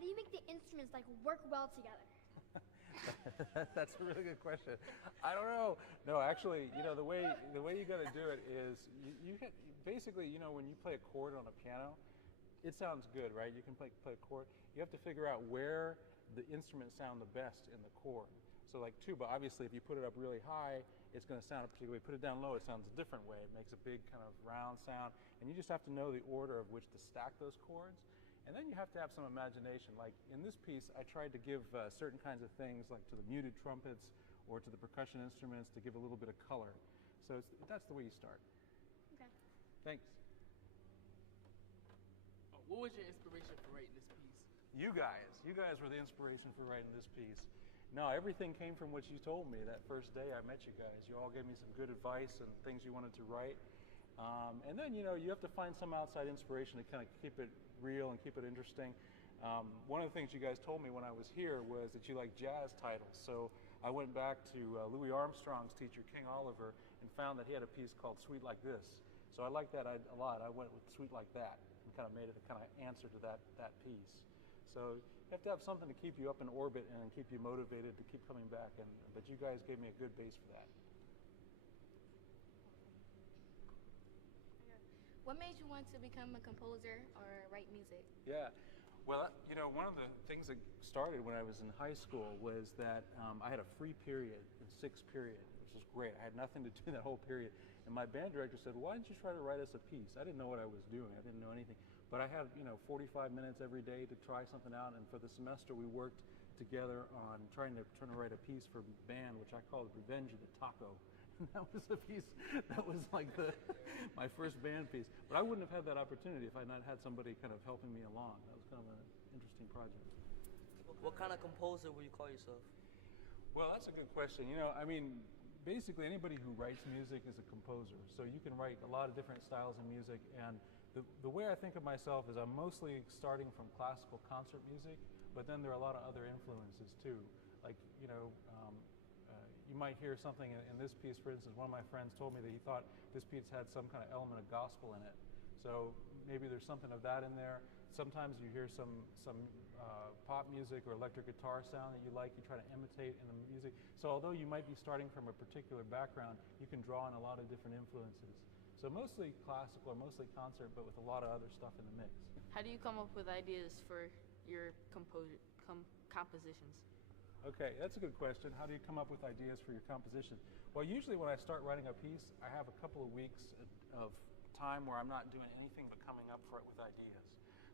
how do you make the instruments like work well together? That's a really good question. I don't know. No, actually, the way you got to do it is basically, when you play a chord on a piano, it sounds good, right? You can play a chord. You have to figure out where the instruments sound the best in the chord. So like tuba, obviously, if you put it up really high, it's going to sound a particular way. Put it down low, it sounds a different way. It makes a big kind of round sound, and you just have to know the order of which to stack those chords. And then you have to have some imagination. Like in this piece, I tried to give certain kinds of things, like to the muted trumpets or to the percussion instruments, to give a little bit of color. So that's the way you start. Okay. Thanks. What was your inspiration for writing this piece? You guys were the inspiration for writing this piece. No, everything came from what you told me that first day I met you guys. You all gave me some good advice and things you wanted to write. And then, you have to find some outside inspiration to kind of keep it real and keep it interesting. One of the things you guys told me when I was here was that you like jazz titles. So I went back to Louis Armstrong's teacher, King Oliver, and found that he had a piece called Sweet Like This. So I liked that a lot. I went with Sweet Like That and kind of made it a kind of answer to that piece. So you have to have something to keep you up in orbit and keep you motivated to keep coming back. But you guys gave me a good base for that. What made you want to become a composer or write music? Yeah. Well, one of the things that started when I was in high school was that I had a free period in sixth period, which was great. I had nothing to do that whole period. And my band director said, why don't you try to write us a piece? I didn't know what I was doing. I didn't know anything. But I had, 45 minutes every day to try something out. And for the semester, we worked together on trying to write a piece for band, which I called Revenge of the Taco. And that was a piece that was like my first band piece. But I wouldn't have had that opportunity if I had not had somebody kind of helping me along. That was kind of an interesting project. What kind of composer would you call yourself? Well, that's a good question. Basically anybody who writes music is a composer. So you can write a lot of different styles of music. And the way I think of myself is I'm mostly starting from classical concert music, but then there are a lot of other influences too. Like, you might hear something in this piece, for instance. One of my friends told me that he thought this piece had some kind of element of gospel in it. So maybe there's something of that in there. Sometimes you hear some pop music or electric guitar sound that you like, you try to imitate in the music. So although you might be starting from a particular background, you can draw on a lot of different influences. So mostly classical or mostly concert, but with a lot of other stuff in the mix. How do you come up with ideas for your compositions? Okay, that's a good question. How do you come up with ideas for your composition? Well, usually when I start writing a piece, I have a couple of weeks of time where I'm not doing anything but coming up for it with ideas.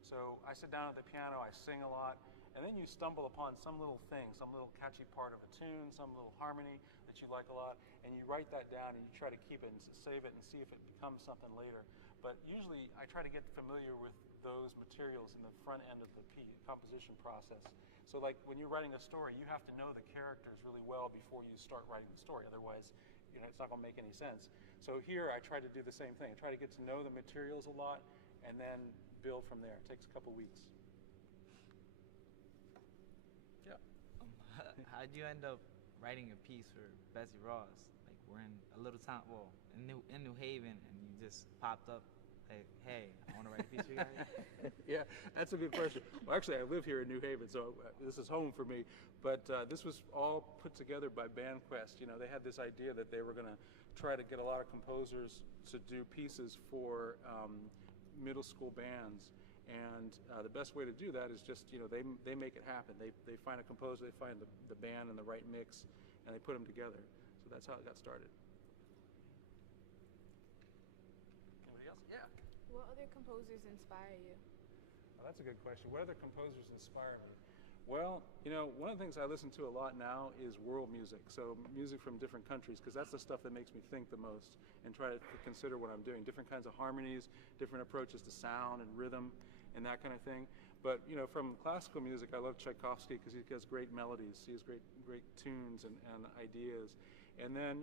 So I sit down at the piano, I sing a lot, and then you stumble upon some little thing, some little catchy part of a tune, some little harmony that you like a lot, and you write that down and you try to keep it and save it and see if it becomes something later. But usually I try to get familiar with those materials in the front end of the composition process. So like when you're writing a story, you have to know the characters really well before you start writing the story. Otherwise, it's not going to make any sense. So here I try to do the same thing. I try to get to know the materials a lot and then build from there. It takes a couple weeks. Yeah. How'd you end up writing a piece for Betsy Ross? Like we're in a little town, in New Haven, and you just popped up. Like, hey, I want to write a piece for you guys. Yeah, that's a good question. Well, actually, I live here in New Haven, so this is home for me. But this was all put together by BandQuest. They had this idea that they were going to try to get a lot of composers to do pieces for middle school bands. And the best way to do that is just, they make it happen. They find a composer, they find the band and the right mix, and they put them together. So that's how it got started. Anybody else? Yeah. What other composers inspire you? Well, that's a good question. What other composers inspire me? Well, one of the things I listen to a lot now is world music. So music from different countries, because that's the stuff that makes me think the most and try to consider what I'm doing. Different kinds of harmonies, different approaches to sound and rhythm and that kind of thing. But, from classical music, I love Tchaikovsky because he has great melodies. He has great tunes and ideas. And then,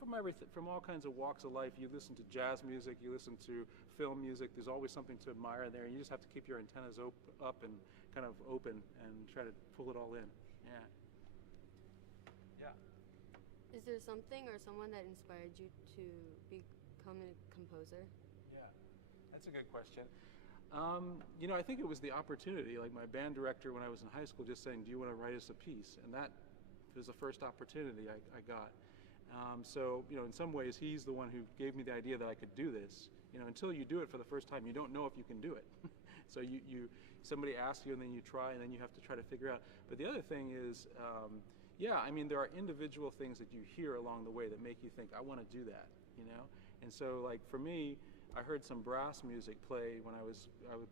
from all kinds of walks of life, you listen to jazz music, you listen to film music, there's always something to admire there, and you just have to keep your antennas up and kind of open and try to pull it all in. Yeah. Yeah. Is there something or someone that inspired you to become a composer? Yeah, that's a good question. You know, I think it was the opportunity. Like my band director when I was in high school just saying, do you want to write us a piece? And that was the first opportunity I got. So, you know, in some ways, he's the one who gave me the idea that I could do this. You know, until you do it for the first time, you don't know if you can do it. So somebody asks you and then you try and then you have to try to figure out. But the other thing is, yeah, I mean, there are individual things that you hear along the way that make you think, I want to do that, you know? And so, like, for me, I heard some brass music play when I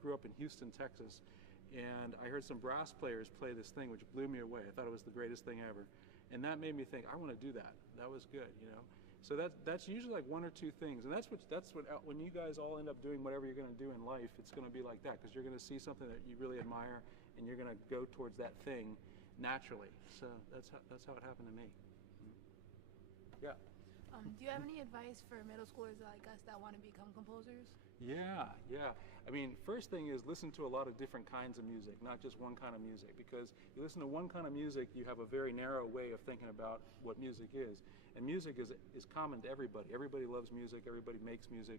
grew up in Houston, Texas, and I heard some brass players play this thing which blew me away. I thought it was the greatest thing ever. And that made me think, I want to do that. That was good, you know? So that's usually like one or two things, and that's what when you guys all end up doing whatever you're going to do in life, it's going to be like that, because you're going to see something that you really admire, and you're going to go towards that thing naturally. So that's how it happened to me. Yeah. Do you have any advice for middle schoolers like us that want to become composers? Yeah. I mean, first thing is listen to a lot of different kinds of music, not just one kind of music, because you listen to one kind of music, you have a very narrow way of thinking about what music is. And music is common to everybody. Everybody loves music, everybody makes music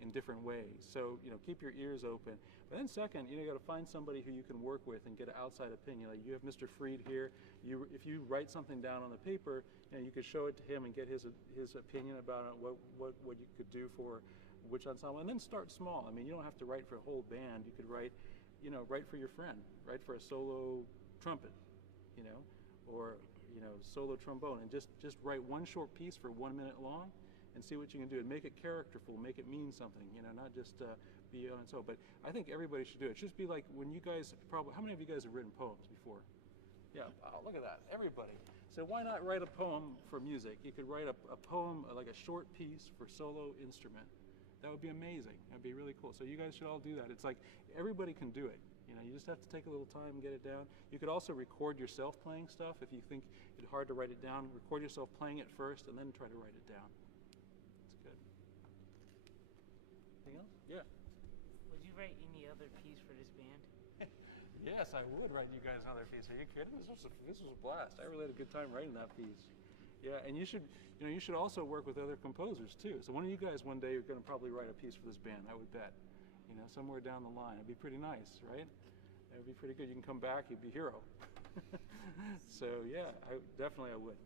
in different ways. So, you know, keep your ears open. But then second, you know, you got to find somebody who you can work with and get an outside opinion. Like you have Mr. Freed here. If you write something down on the paper, you know, you could show it to him and get his opinion about what you could do for which ensemble, and then start small. I mean, you don't have to write for a whole band. You could write for your friend, write for a solo trumpet, you know, or solo trombone, and just write one short piece for 1 minute long, and see what you can do, and make it characterful, make it mean something, you know, not just be on its own. But I think everybody should do it. Just be like when you guys how many of you guys have written poems before? Yeah, wow, look at that, everybody. So why not write a poem for music? You could write a poem, like a short piece for solo instrument. That would be amazing. That'd be really cool. So you guys should all do that. It's like everybody can do it. You know, you just have to take a little time and get it down. You could also record yourself playing stuff if you think it's hard to write it down. Record yourself playing it first and then try to write it down. It's good. Anything else? Yeah. Would you write any other piece for this band? Yes, I would write you guys another piece. Are you kidding? This was a blast. I really had a good time writing that piece. Yeah, and you should also work with other composers too. So one of you guys one day are going to probably write a piece for this band, I would bet. You know, somewhere down the line. It'd be pretty nice, right? That would be pretty good. You can come back, you'd be a hero. So yeah, I would.